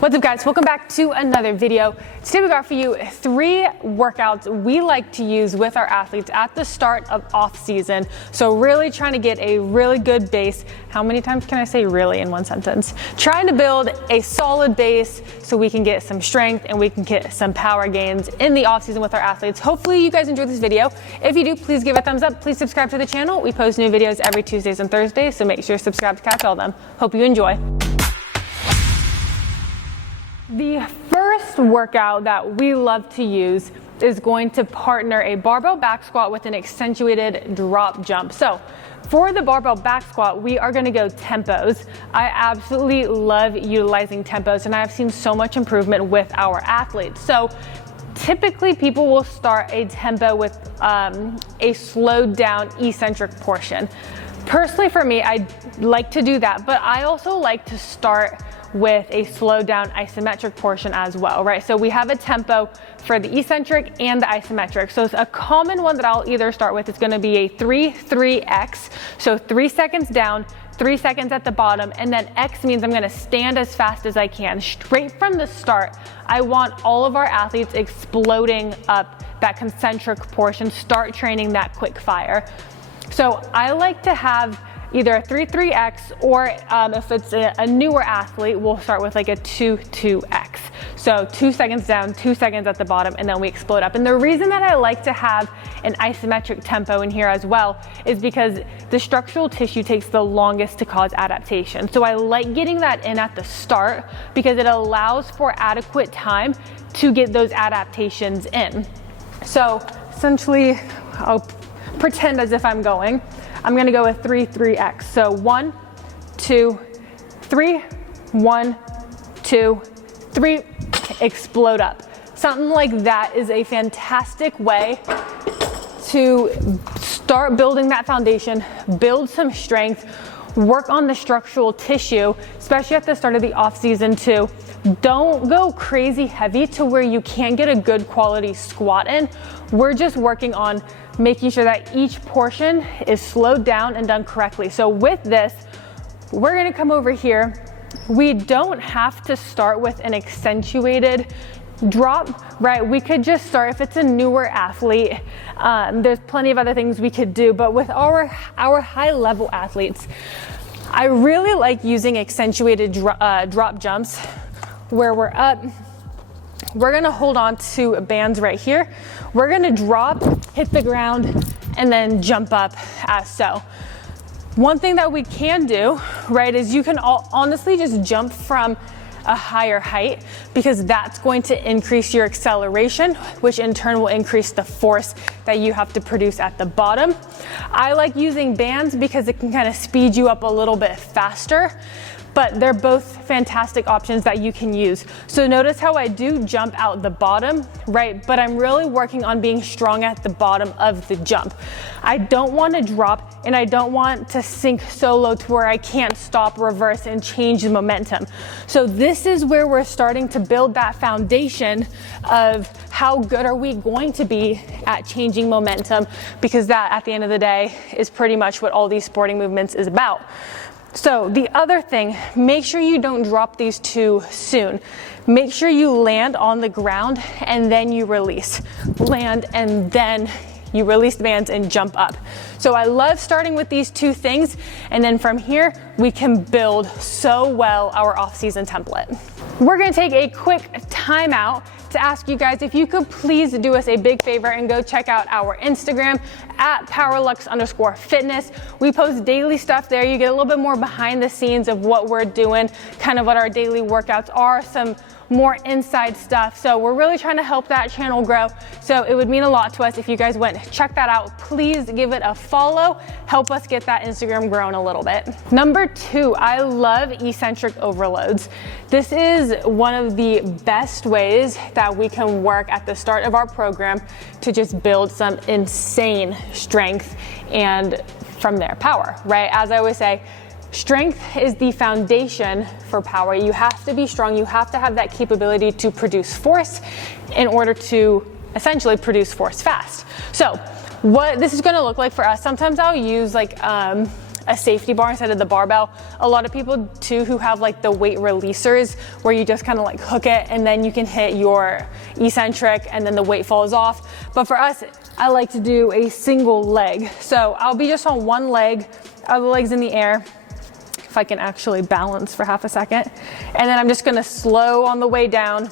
What's up, guys? Welcome back to another video. Today we got for you 3 workouts we like to use with our athletes at the start of off season. So really trying to get a really good base. How many times can I say really in one sentence? Trying to build a solid base so we can get some strength and we can get some power gains in the off season with our athletes. Hopefully you guys enjoyed this video. If you do, please give it a thumbs up. Please subscribe to the channel. We post new videos every Tuesdays and Thursdays, so make sure to subscribe to catch all of them. Hope you enjoy. The first workout that we love to use is going to partner a barbell back squat with an accentuated drop jump. So for the barbell back squat, we are going to go tempos. I absolutely love utilizing tempos, and I have seen so much improvement with our athletes. So typically people will start a tempo with a slowed down eccentric portion. Personally for me, I like to do that, but I also like to start with a slowed down isometric portion as well, right? So we have a tempo for the eccentric and the isometric. So it's a common one that I'll either start with is going to be a 3-3-X. So 3 seconds down, 3 seconds at the bottom, and then X means I'm going to stand as fast as I can. Straight from the start, I want all of our athletes exploding up that concentric portion, start training that quick fire. So I like to have either a 3-3-X or if it's a newer athlete, we'll start with like a 2-2-X. So 2 seconds down, 2 seconds at the bottom, and then we explode up. And the reason that I like to have an isometric tempo in here as well is because the structural tissue takes the longest to cause adaptation. So I like getting that in at the start because it allows for adequate time to get those adaptations in. So essentially, I'll pretend as if I'm gonna go with 3-3-X. So 1, 2, 3, 1, 2, 3, explode up. Something like that is a fantastic way to start building that foundation, build some strength, work on the structural tissue, especially at the start of the off season too. Don't go crazy heavy to where you can't get a good quality squat in. We're just working on making sure that each portion is slowed down and done correctly. So with this, we're gonna come over here. We don't have to start with an accentuated drop, right? We could just start, if it's a newer athlete, there's plenty of other things we could do, but with our high level athletes, I really like using accentuated drop jumps where we're up. We're gonna hold on to bands right here. We're gonna drop, hit the ground, and then jump up as so. One thing that we can do, right, is you can honestly just jump from a higher height because that's going to increase your acceleration, which in turn will increase the force that you have to produce at the bottom. I like using bands because it can kind of speed you up a little bit faster, but they're both fantastic options that you can use. So notice how I do jump out the bottom, right? But I'm really working on being strong at the bottom of the jump. I don't want to drop and I don't want to sink so low to where I can't stop, reverse, and change the momentum. So this is where we're starting to build that foundation of how good are we going to be at changing momentum, because that at the end of the day is pretty much what all these sporting movements is about. So the other thing, make sure you don't drop these too soon. Make sure you land on the ground and then you release. Land and then you release the bands and jump up. So I love starting with these 2 things, and then from here we can build so well our off-season template. We're gonna take a quick timeout to ask you guys if you could please do us a big favor and go check out our Instagram at powerlux_fitness. We post daily stuff there. You get a little bit more behind the scenes of what we're doing, kind of what our daily workouts are, some more inside stuff. So we're really trying to help that channel grow. So it would mean a lot to us if you guys went check that out. Please give it a follow. Help us get that Instagram growing a little bit. Number 2, I love eccentric overloads. This is one of the best ways that we can work at the start of our program to just build some insane strength and from there power, right? As I always say, strength is the foundation for power. You have to be strong. You have to have that capability to produce force in order to essentially produce force fast. So what this is going to look like for us, sometimes I'll use like a a safety bar instead of the barbell. A lot of people too who have like the weight releasers where you just kind of like hook it and then you can hit your eccentric and then the weight falls off. But for us, I like to do a single leg. So I'll be just on one leg, other leg's in the air, if I can actually balance for half a second. And then I'm just gonna slow on the way down,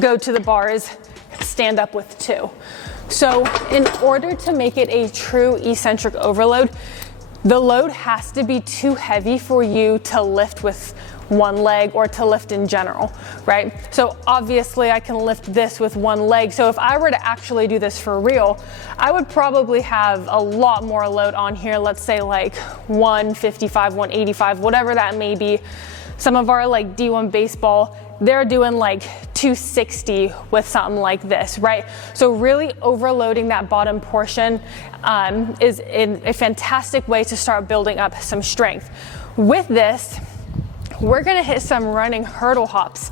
go to the bars, stand up with 2. So in order to make it a true eccentric overload, the load has to be too heavy for you to lift with one leg or to lift in general, right? So obviously I can lift this with one leg. So if I were to actually do this for real, I would probably have a lot more load on here. Let's say like 155, 185, whatever that may be. Some of our like D1 baseball, they're doing like 260 with something like this, right? So really overloading that bottom portion is a fantastic way to start building up some strength. With this, we're gonna hit some running hurdle hops.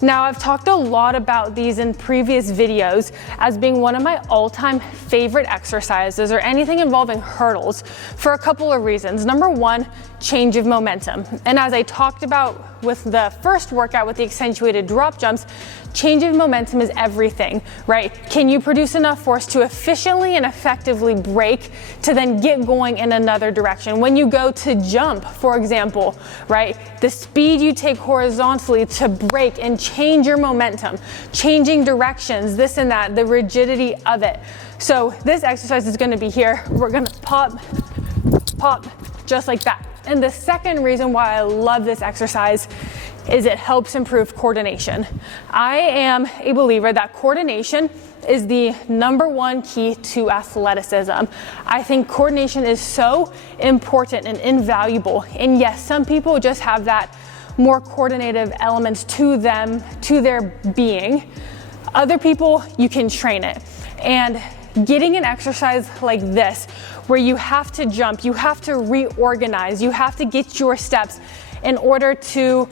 Now, I've talked a lot about these in previous videos as being one of my all-time favorite exercises or anything involving hurdles for a couple of reasons. Number one, change of momentum. And as I talked about with the first workout with the accentuated drop jumps, change of momentum is everything, right? Can you produce enough force to efficiently and effectively brake to then get going in another direction? When you go to jump, for example, right? The speed you take horizontally to brake and change your momentum, changing directions, this and that, the rigidity of it. So this exercise is gonna be here. We're gonna pop, pop, just like that. And the second reason why I love this exercise is it helps improve coordination. I am a believer that coordination is the number one key to athleticism. I think coordination is so important and invaluable. And yes, some people just have that more coordinative elements to them, to their being. Other people, you can train it. And getting an exercise like this, where you have to jump, you have to reorganize, you have to get your steps in order to,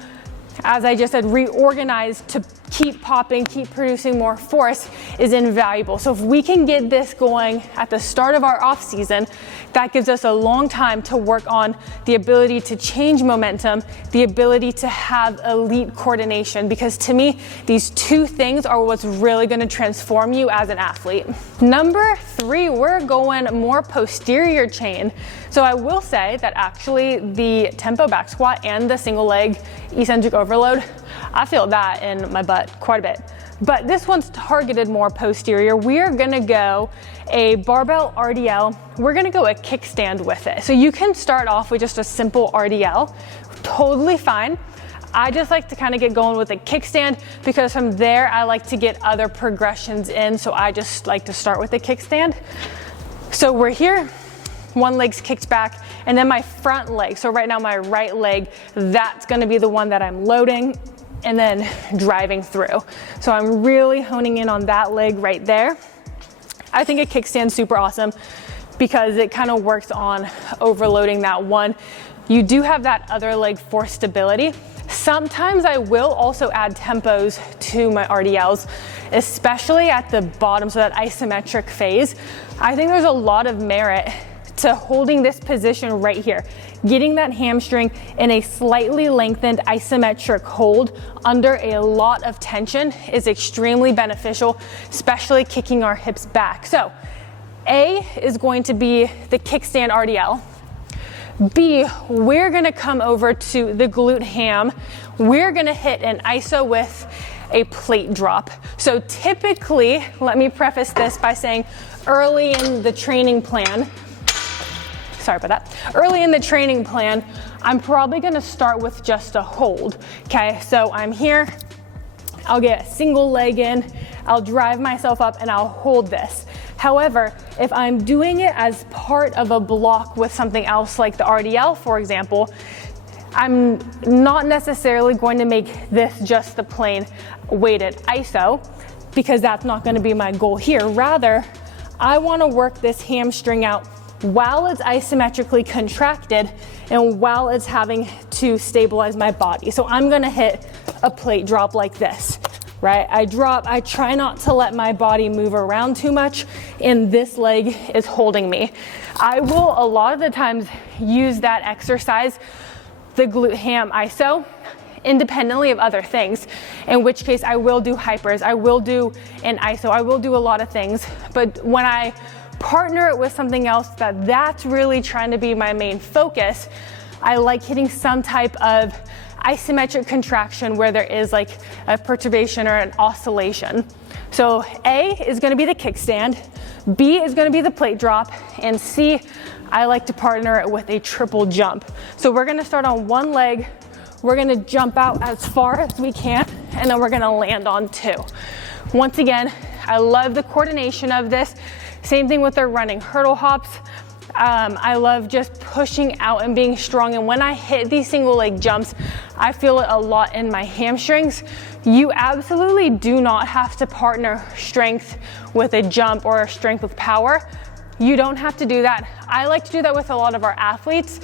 as I just said, reorganize to keep popping, keep producing more force is invaluable. So if we can get this going at the start of our off season, that gives us a long time to work on the ability to change momentum, the ability to have elite coordination, because to me, these two things are what's really gonna transform you as an athlete. Number 3, we're going more posterior chain. So I will say that actually the tempo back squat and the single leg eccentric overload, I feel that in my butt quite a bit. But this one's targeted more posterior. We're gonna go a barbell RDL. We're gonna go a kickstand with it. So you can start off with just a simple RDL, totally fine. I just like to kind of get going with a kickstand because from there I like to get other progressions in. So I just like to start with a kickstand. So we're here, one leg's kicked back, and then my front leg. So right now my right leg, that's gonna be the one that I'm loading and then driving through. So I'm really honing in on that leg right there. I think a kickstand's super awesome because it kind of works on overloading that one. You do have that other leg for stability. Sometimes I will also add tempos to my RDLs, especially at the bottom, so that isometric phase. I think there's a lot of merit to holding this position right here, getting that hamstring in a slightly lengthened isometric hold under a lot of tension is extremely beneficial, especially kicking our hips back. So A is going to be the kickstand RDL. B, we're gonna come over to the glute ham. We're gonna hit an iso with a plate drop. So typically, let me preface this by saying early in the training plan, early in the training plan, I'm probably gonna start with just a hold, okay? So I'm here, I'll get a single leg in, I'll drive myself up and I'll hold this. However, if I'm doing it as part of a block with something else like the RDL, for example, I'm not necessarily going to make this just the plain weighted iso because that's not gonna be my goal here. Rather, I wanna work this hamstring out while it's isometrically contracted and while it's having to stabilize my body. So I'm gonna hit a plate drop like this, right? I drop, I try not to let my body move around too much, and this leg is holding me. I will a lot of the times use that exercise, the glute ham iso, independently of other things, in which case I will do hypers, I will do an iso, I will do a lot of things. But when I partner it with something else that's really trying to be my main focus, I like hitting some type of isometric contraction where there is like a perturbation or an oscillation. So A is going to be the kickstand, B is going to be the plate drop, and C, I like to partner it with a triple jump. So we're going to start on one leg, we're going to jump out as far as we can, and then we're going to land on two. Once again, I love the coordination of this. Same thing with their running hurdle hops. I love just pushing out and being strong, and when I hit these single leg jumps, I feel it a lot in my hamstrings. You absolutely do not have to partner strength with a jump or strength with power. You don't have to do that. I like to do that with a lot of our athletes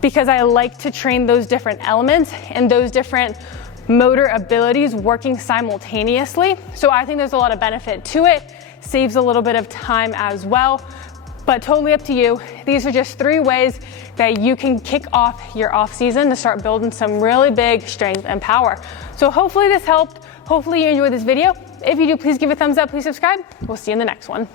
because I like to train those different elements and those different motor abilities working simultaneously. So I think there's a lot of benefit to it, saves a little bit of time as well. But totally up to you. These are just 3 ways that you can kick off your off season to start building some really big strength and power. So hopefully this helped. Hopefully you enjoyed this video. If you do, please give it a thumbs up, please subscribe. We'll see you in the next one.